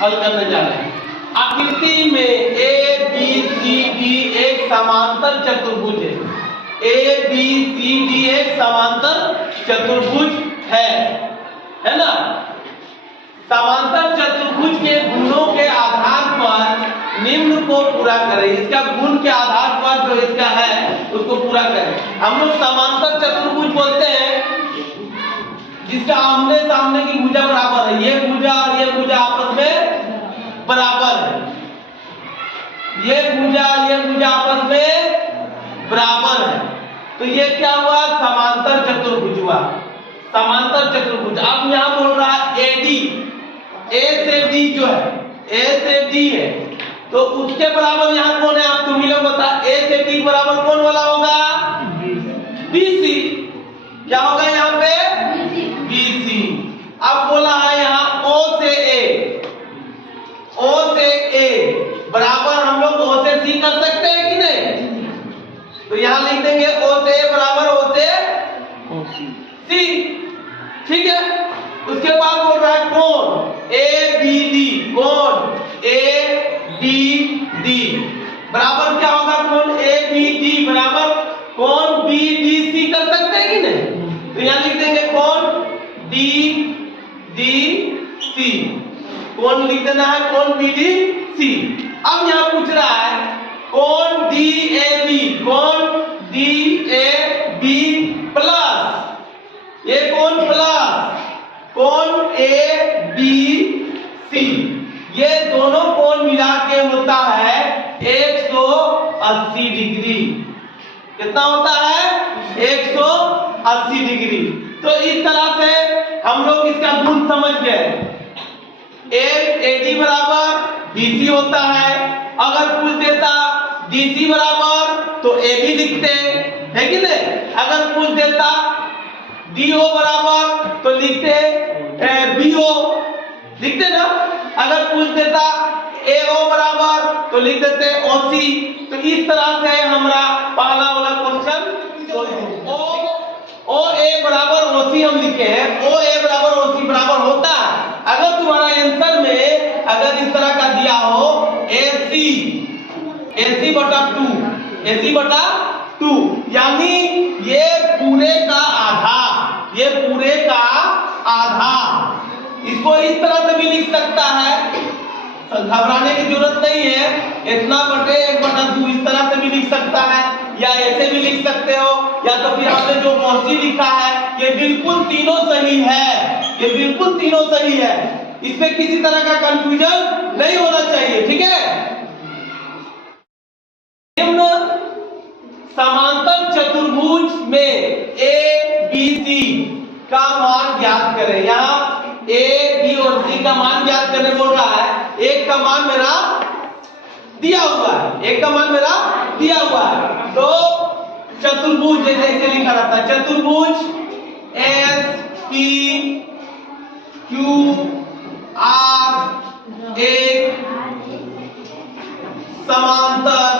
हल करने जा रहे हैं। आकृति में ए बी सी डी एक समांतर चतुर्भुज है। ए बी सी डी एक समांतर चतुर्भुज है ना। समांतर चतुर्भुज के गुणों के आधार पर निम्न को पूरा करें। इसका गुण के आधार पर जो इसका है उसको पूरा करें। हम लोग समांतर चतुर्भुज बोलते हैं जिसका आमने सामने की भुजा बराबर है। ये भुजा और ये भुजा आपस में बराबर है। ये भुजा आपस में बराबर है। तो ये क्या हुआ? समांतर चतुर्भुज हुआ। समांतर चतुर्भुज। अब यहां बोल रहा है एडी, ए से डी जो है, ए से डी है, तो उसके बराबर यहां कौन है? आप तुम ही लोग बता। ए से डी बराबर कौन वाला होगा? बीसी। क्या होगा यहाँ पे? बीसी। अब बोला है यहाँ ओ से ए, ओ से ए बराबर हम लोग ओ से सी कर सकते हैं कि नहीं? तो यहां लिख देंगे ओ से ए बराबर ओ से सी। ठीक है। उसके बाद बोल रहा है कोण ए बी डी, कोण ए बी डी बराबर क्या होगा? कोण ए बी डी बराबर कोण बी डी सी कर सकते हैं कि नहीं? तो यहां लिख देंगे कोण डी डी सी, कोण लिख देना है कोण बी डी सी। अब यहां पूछ रहा है कोण डी ए बी, कोण डी ए बी प्लस ये कोण प्लस कोण ए बी सी, ये दोनों कोण मिला के होता है 180 डिग्री। कितना होता है? 180 डिग्री। तो इस तरह से हम लोग इसका गुण समझ गए। एडी बराबर बीसी होता है। अगर पूछ देता डीसी बराबर तो ए भी लिखते है कि नहीं? अगर पूछ देता डीओ बराबर तो लिखते बीओ, लिखते ना। अगर पूछ देता एओ बराबर तो लिख देते ओसी। तो इस तरह से हमारा पहला वाला क्वेश्चन ओ ए बराबर ओसी हम लिखे हैं। ओ ए बराबर ओसी बराबर होता है। अगर तुम्हारा आंसर में अगर इस तरह का दिया हो AC बटा 2, AC बटा 2 यानी ये पूरे का आधा, ये पूरे का आधा। इसको इस तरह से भी लिख सकता है, घबराने की जरूरत नहीं है। इतना बटे 1 बटा 2 इस तरह से भी लिख सकता है, या ऐसे भी लिख सकते हो, या तो फिर आपने जो मौसी लिखा है ये बिल्कुल तीनों सही है, ये बिल्कुल तीनों सही है। इसमें किसी तरह का कंफ्यूजन नहीं होना चाहिए। ठीक है। निम्न समांतर चतुर्भुज में ए बी सी का मान ज्ञात करें। यहाँ ए बी और सी का मान ज्ञात करने बोल रहा है। एक का मान मेरा दिया हुआ है, एक का मान मेरा दिया हुआ है। तो चतुर्भुज जैसे ऐसे लिखा रहता है, चतुर्भुज एस पी क्यू आर एक समांतर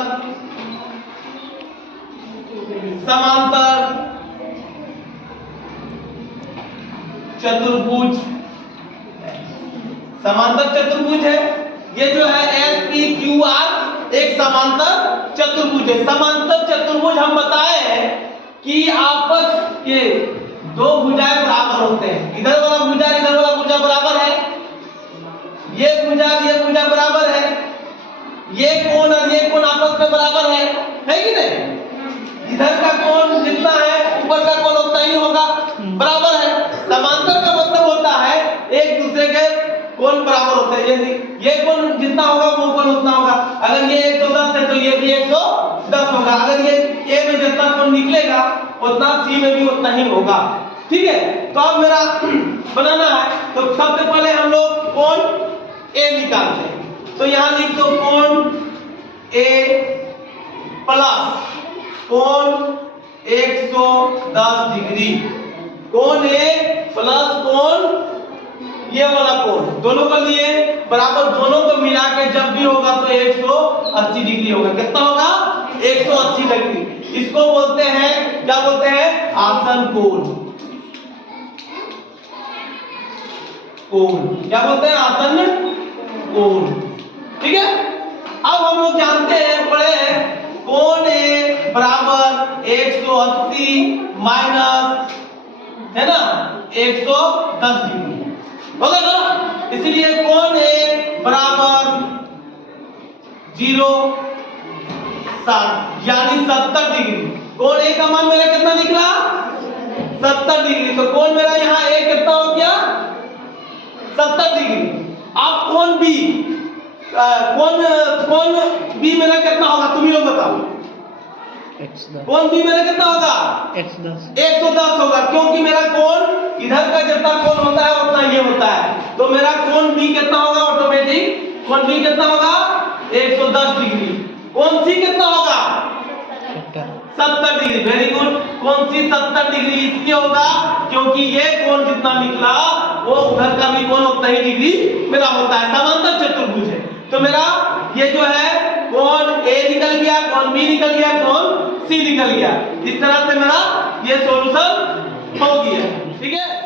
चतुर्भुज, समांतर चतुर्भुज है। ये जो है एस पी क्यू आर एक समांतर चतुर्भुज है। समांतर चतुर्भुज हम बताए हैं कि आपस के दो भुजाएं बराबर होते हैं। इधर वाला भुजा इधर वाला भुजा बराबर है, ये भुजा बराबर है, ये कोण और ये कोण आपस में बराबर है कि नहीं? इधर का कोण जितना है ऊपर का कोण उतना ही होगा, बराबर है। समांतर का मतलब होता है एक दूसरे के कोण बराबर होते हैं। ये कोण जितना होगा वो कोण उतना होगा। अगर ये 110 है तो ये भी 110 होगा। अगर ये ए में जितना कोण निकलेगा उतना सी में भी उतना ही होगा। ठीक है। तो अब मेरा बनाना है, तो सबसे पहले हम लोग कोण ए निकालते हैं। तो यहां लिख दो कोण ए प्लस कोण 110 डिग्री, कोण ए प्लस कोण ये वाला कोण, दोनों को लिए बराबर, दोनों को मिला के जब भी होगा तो 180 डिग्री होगा। कितना होगा? 180 डिग्री। इसको बोलते हैं, क्या बोलते हैं? आसन कोण। कोण क्या बोलते हैं? आसन कोण। ठीक है, अब हम लोग जानते हैं, पढ़े हैं, कोण ए बराबर 180 माइनस, है ना, 110 डिग्री होगा ना। इसलिए कोण ए बराबर 0 यानी 70 डिग्री। कोण ए का मान मेरा कितना निकला? 70 डिग्री। तो कोण मेरा यहाँ ए कितना हो गया? 70 डिग्री। अब कोण बी, कोण बी मेरा कितना होगा, तुम ही लोग बताओ। कोण बी मेरा कितना होगा? 110 होगा, क्योंकि मेरा कोण इधर का जितना कोण होता है उतना ये होता है। तो मेरा कोण बी कितना होगा ऑटोमेटिक? कोण बी कितना होगा? 110 डिग्री। कोण सी कितना होगा? 70 डिग्री। Very good. कोण सी 70 डिग्री इसलिए होगा क्योंकि ये कोण जितना निकला वो उधर का भी कोण उतना ही डिग्री मेरा होता है, समांतर चतुर्भुज है। तो मेरा ये जो है कोण ए निकल गया, कोण बी निकल गया, कोण सी निकल गया। इस तरह से मेरा ये सॉल्यूशन हो गया। ठीक है।